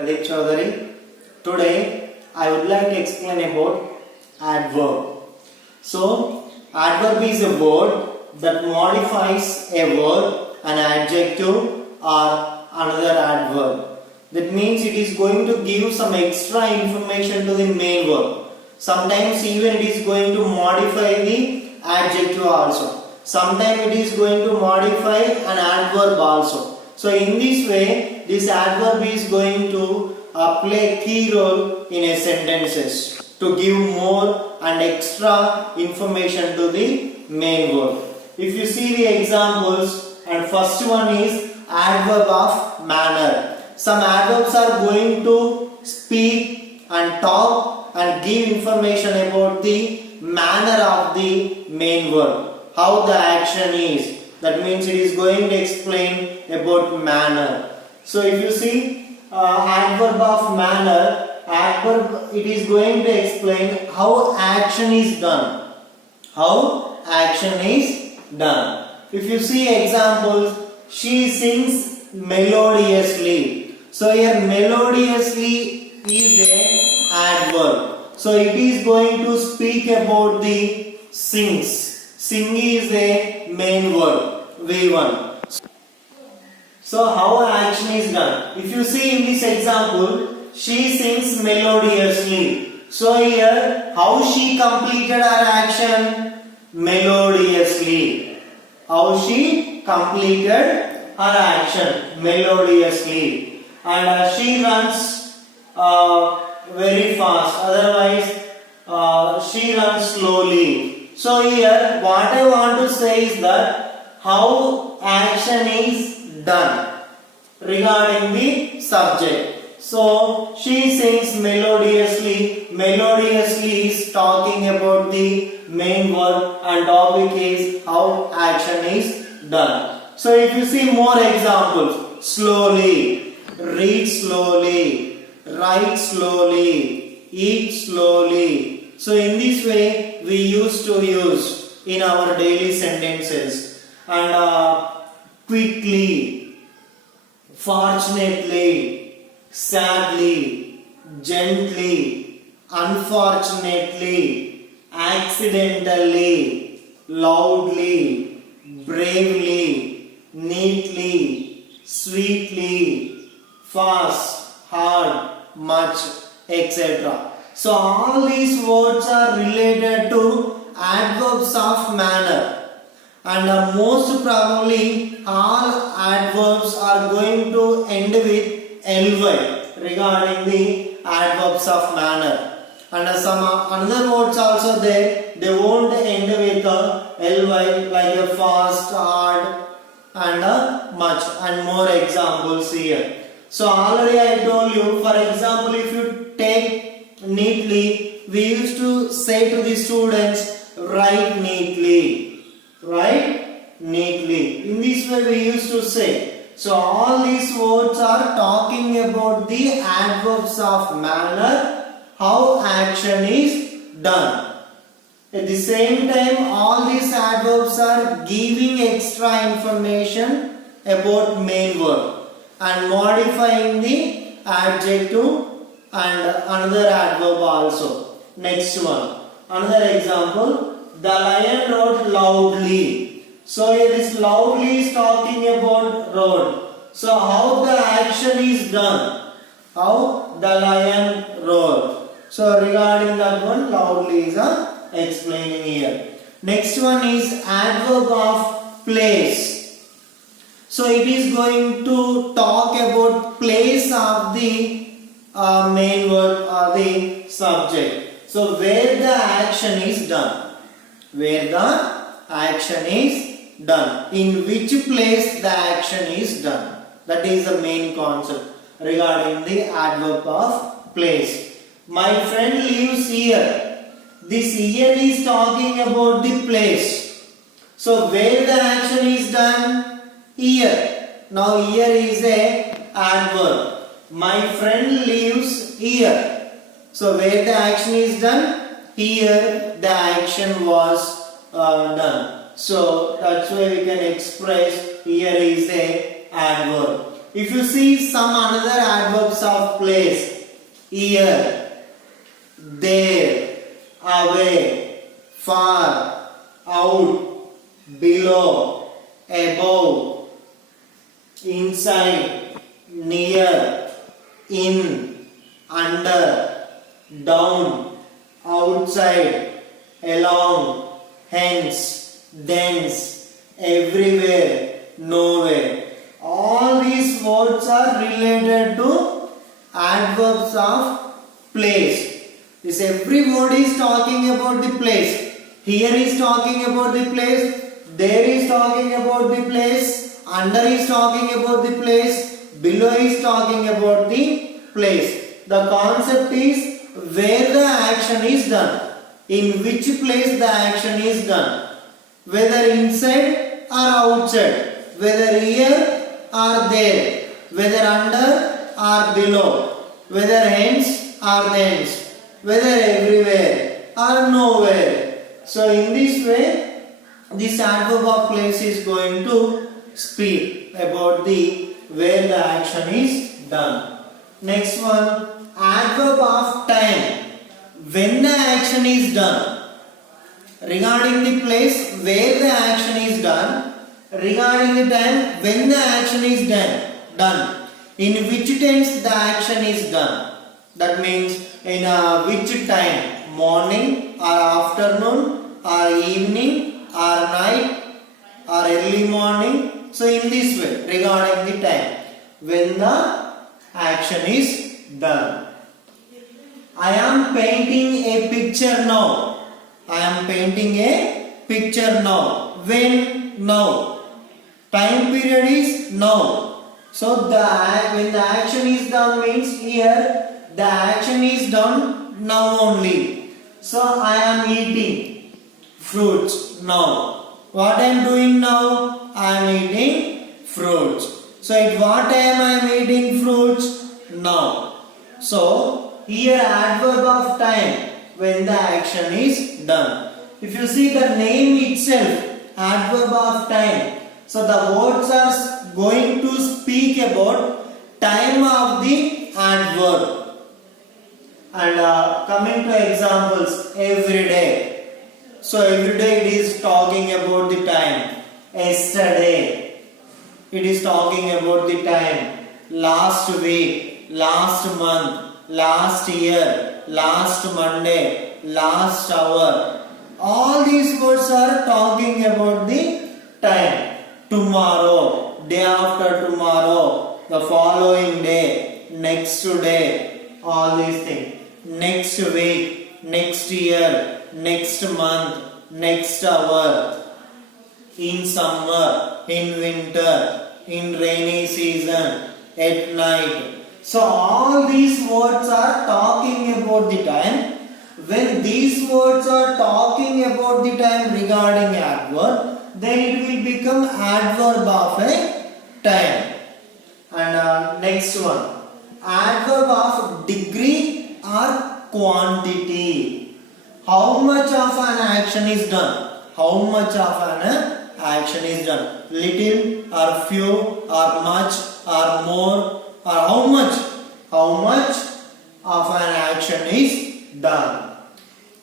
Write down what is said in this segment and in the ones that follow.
Pradeep Chaudhary. Today I would like to explain about adverb. So, adverb is a word that modifies a word, an adjective or another adverb. That means it is going to give some extra information to the main verb. Sometimes even it is going to modify the adjective also. Sometimes it is going to modify an adverb also. So in this way, this adverb is going to play a key role in a sentences to give more and extra information to the main verb. If you see the examples, and first one is adverb of manner. Some adverbs are going to speak and talk and give information about the manner of the main verb, how the action is. That means it is going to explain about manner. So if you see adverb of manner, adverb, it is going to explain how action is done. How action is done. If you see examples, she sings melodiously. So here melodiously is a adverb. So it is going to speak about the sings. Sing is a main verb, V1. So how action is done? If you see in this example, she sings melodiously. So here, how she completed her action? Melodiously. How she completed her action? Melodiously. And she runs very fast. Otherwise, she runs slowly. So here, what I want to say is that how action is done regarding the subject. So she sings melodiously. Melodiously is talking about the main verb and topic is how action is done. So if you see more examples, slowly, read slowly, write slowly, eat slowly. So in this way we used to use in our daily sentences. And quickly, fortunately, sadly, gently, unfortunately, accidentally, loudly, bravely, neatly, sweetly, fast, hard, much, etc. So all these words are related to adverbs of manner. And most probably all adverbs are going to end with ly regarding the adverbs of manner. And some another words also there, they won't end with ly, like a fast, hard and much, and more examples here. So already I told you, for example, if you take neatly, we used to say to the students, write neatly, write neatly. In this way we used to say. So all these words are talking about the adverbs of manner, how action is done. At the same time, all these adverbs are giving extra information about main verb and modifying the adjective and another adverb also. Next one, another example, the lion roared loudly. So here this loudly is talking about roared. So how the action is done? How the lion roared. So regarding that one, loudly is explaining here. Next one is adverb of place. So it is going to talk about place of the main verb or the subject. So where the action is done. Where the action is done. In which place the action is done. That is the main concept regarding the adverb of place. My friend lives here. This here is talking about the place. So where the action is done? Here. Now here is a adverb. My friend lives here. So where the action is done? Here the action was done. So that's why we can express here is a adverb. If you see some another adverbs of place, place, here, there, away, far, out, below, above, inside, near, in, under, down, outside, along, hence, thence, everywhere, nowhere. All these words are related to adverbs of place. This every word is talking about the place. Here is talking about the place. There is talking about the place. Under is talking about the place. Below is talking about the place. The concept is where the action is done. In which place the action is done. Whether inside or outside. Whether here or there. Whether under or below. Whether hence or thence. Whether everywhere or nowhere. So in this way, this adverb of place is going to speak about the where the action is done. Next one, adverb of time. When the action is done. Regarding the place where the action is done. Regarding the time when the action is done. In which tense the action is done. That means in which time. Morning or afternoon or evening or night or early morning. So in this way, regarding the time when the action is done. I am painting a picture now. I am painting a picture now. When? Now. Time period is now. So when the action is done means here the action is done now only. So I am eating fruits now. What I am doing now? I am eating fruits. So at what time I am eating fruits? Now. So here adverb of time when the action is done. If you see the name itself, adverb of time. So the words are going to speak about time of the adverb. And coming to examples, every day. So every day it is talking about the time. Yesterday, it is talking about the time. Last week, last month, last year, last Monday, last hour. All these words are talking about the time. Tomorrow, day after tomorrow, the following day, next day, all these things. Next week, next year, next month, next hour, in summer, in winter, in rainy season, at night. So all these words are talking about the time. When these words are talking about the time regarding adverb, then it will become adverb of a time. And next one, adverb of degree or quantity. How much of an action is done? How much of an action is done? Little or few or much or more or how much? How much of an action is done?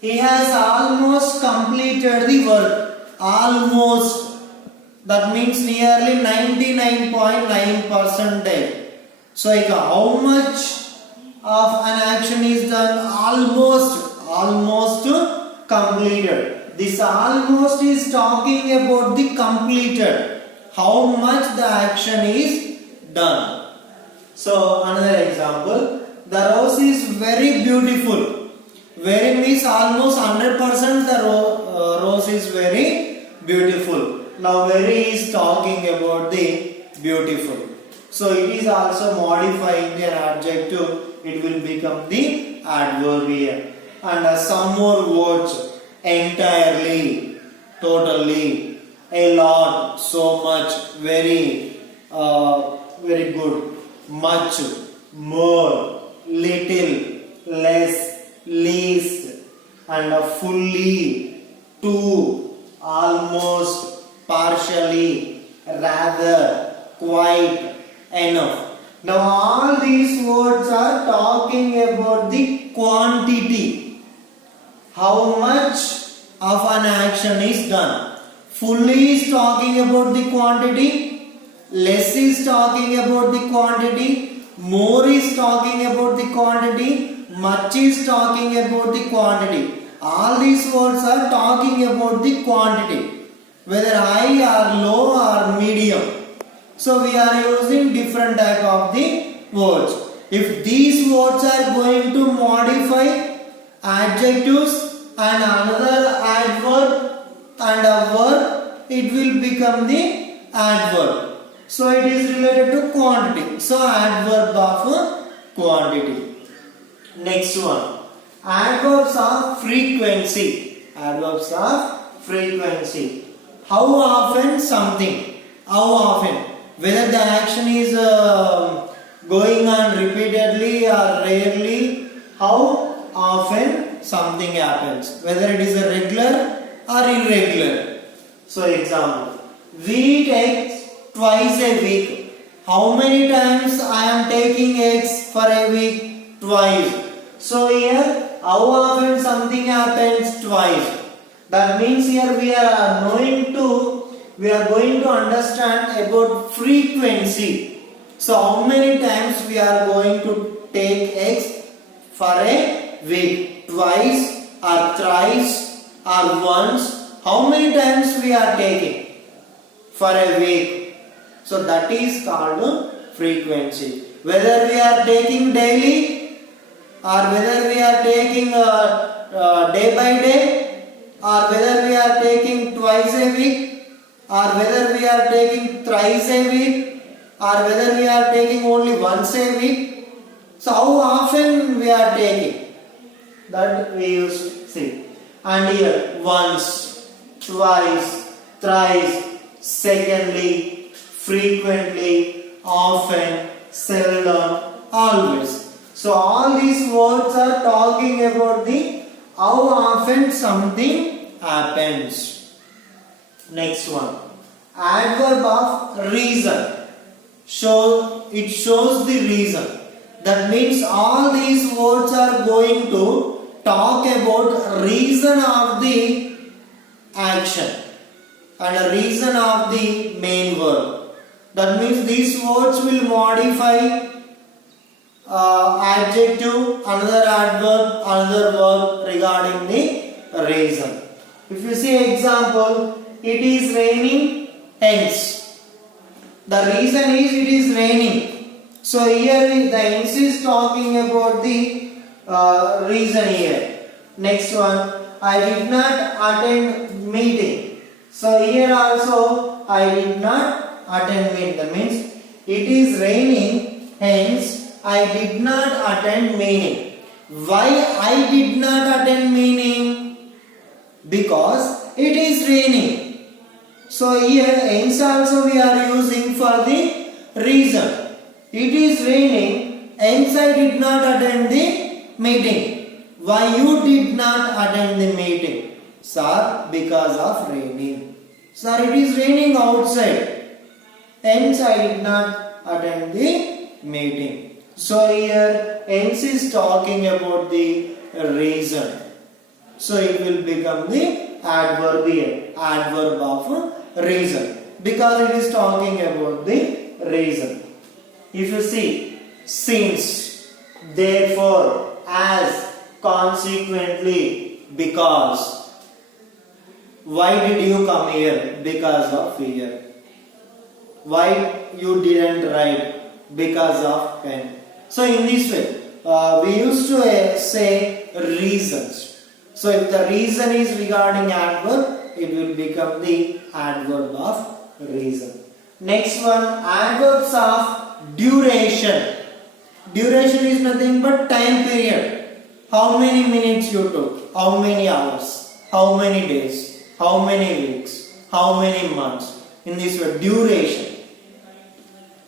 He has almost completed the work. Almost. That means nearly 99.9%. So how much of an action is done? Almost completed. This almost is talking about the completed. How much the action is done. So another example. The rose is very beautiful. Very means almost 100% the rose is very beautiful. Now very is talking about the beautiful. So it is also modifying the adjective. It will become the adverb here. And some more words. Entirely, totally, a lot, so much, very, very good, much, more, little, less, least, and fully, to, almost, partially, rather, quite, enough. Now all these words are quantity. How much of an action is done. Fully is talking about the quantity. Less is talking about the quantity. More is talking about the quantity. Much is talking about the quantity. All these words are talking about the quantity. Whether high or low or medium. So we are using different type of the words. If these words are going to modify adjectives and another adverb and a verb, it will become the adverb. So it is related to quantity. So adverb of quantity. Next one. Adverbs of frequency. Adverbs of frequency. How often something. How often. Whether the action is going on repeatedly or rarely. How often something happens. Whether it is a regular or irregular. So example. We eat eggs twice a week. How many times I am taking eggs for a week? Twice. So here, how often something happens? Twice. That means here we are going to understand about frequency. So how many times we are going to take eggs for a week? Twice or thrice or once. How many times we are taking for a week? So that is called frequency. Whether we are taking daily or whether we are taking day by day or whether we are taking twice a week or whether we are taking thrice a week or whether we are taking only once a week. So how often we are taking, that we used to see. And here once, twice, thrice, secondly, frequently, often, seldom, always. So all these words are talking about the how often something happens. Next one. Adverb of reason. It shows the reason. That means all these words are going to talk about reason of the action and a reason of the main verb. That means these words will modify adjective, another adverb, another verb regarding the reason. If you see example, it is raining, hence. The reason is it is raining. So here the hence is talking about the reason here. Next one, I did not attend meeting. So here also I did not attend meeting. That means it is raining, hence I did not attend meeting. Why I did not attend meeting? Because it is raining. So here hence also we are using for the reason. It is raining, hence I did not attend the meeting. Why you did not attend the meeting? Sir, because of raining. Sir, it is raining outside, hence I did not attend the meeting. So here hence is talking about the reason. So it will become the adverb here. Adverb of reason. Because it is talking about the reason. If you see, since, therefore, as, consequently, because. Why did you come here? Because of fear. Why you didn't write? Because of pen. So in this way, we used to say reasons. So if the reason is regarding adverb, it will become the adverb of reason. Next one, adverbs of duration. Duration is nothing but time period. How many minutes you took? How many hours? How many days? How many weeks? How many months? In this way, duration.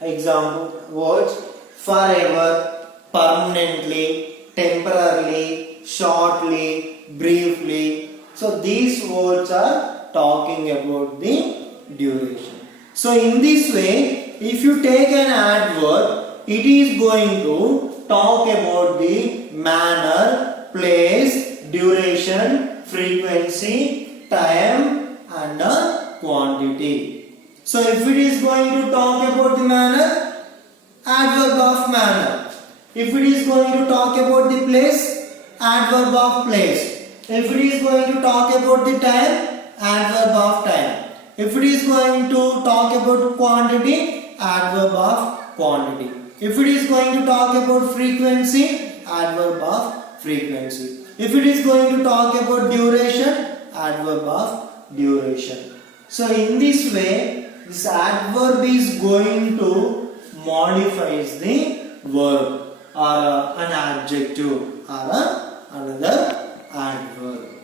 Example words: forever, permanently, temporarily, shortly, briefly. So these words are talking about the duration. So in this way, if you take an adverb, it is going to talk about the manner, place, duration, frequency, time and quantity. So if it is going to talk about the manner, adverb of manner. If it is going to talk about the place, adverb of place. If it is going to talk about the time, adverb of time. If it is going to talk about quantity, adverb of quantity. If it is going to talk about frequency, adverb of frequency. If it is going to talk about duration, adverb of duration. So in this way, this adverb is going to modify the verb or an adjective or another adverb.